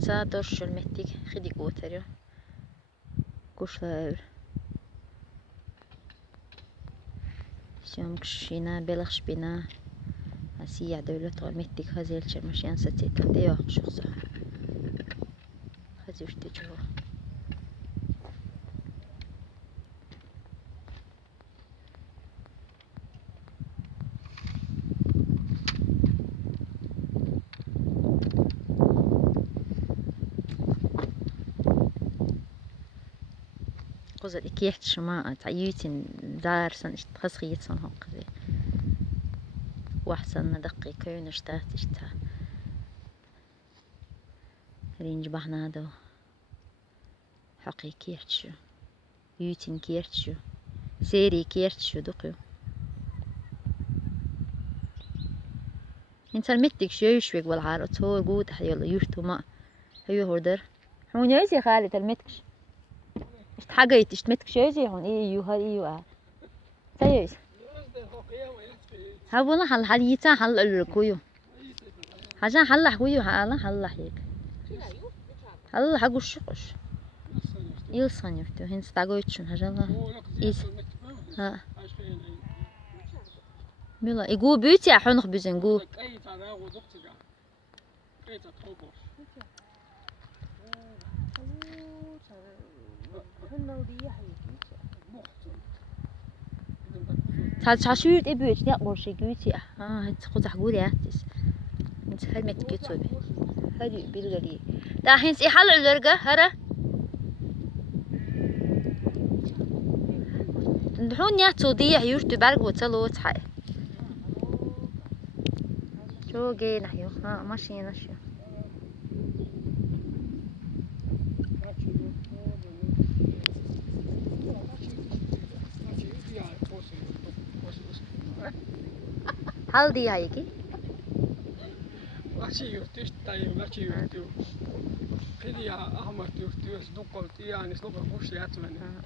إنسان درش المتك خدي قوتر كوشلا شام كشينا بلغش بنا هسيع دولة المتك هزيل شرمشيان ستيت تيا شخصها هزي وش تجوا قصد إكيحت شما تعيوتين زار سن تخسخيت سن هقزي وأحسن دقي كون اشتات اشتا رينج بحنا دو حقي كيحت شو يوتين كيحت شو سيري كيحت شو دقيو انت المتك شو يشوك والعارض هو قود حيولا يشتو ما هيو هردر هون يزي خالد المتكش اشت حاجيت اشت متك شو يزي هون ايو هاد ايو سيوز هاولا حل حديتا حل الكويو حاجة حل حويو حل هيك حل حقو الشقش يلصن يفتو هين ستاقويتشون حاجة الله إيز ها ميلا يقو بيوتي أحونخ بيزن قو تشاشيرت إبيوت لا برشي قوتي هت خذ حقولي هاتس انت هلمت كتبي هدي بالغلي دا حين سي حل الرقة هرا دحون يا تضيع يشتي برق وتلو تحي شو جي نحيو ماشي نشيو هل دي هايكي ماشي يفتش طيب ماشي يفتو خليها أحمر يفتو سنوكل يعني سنوكل خوش ياتمن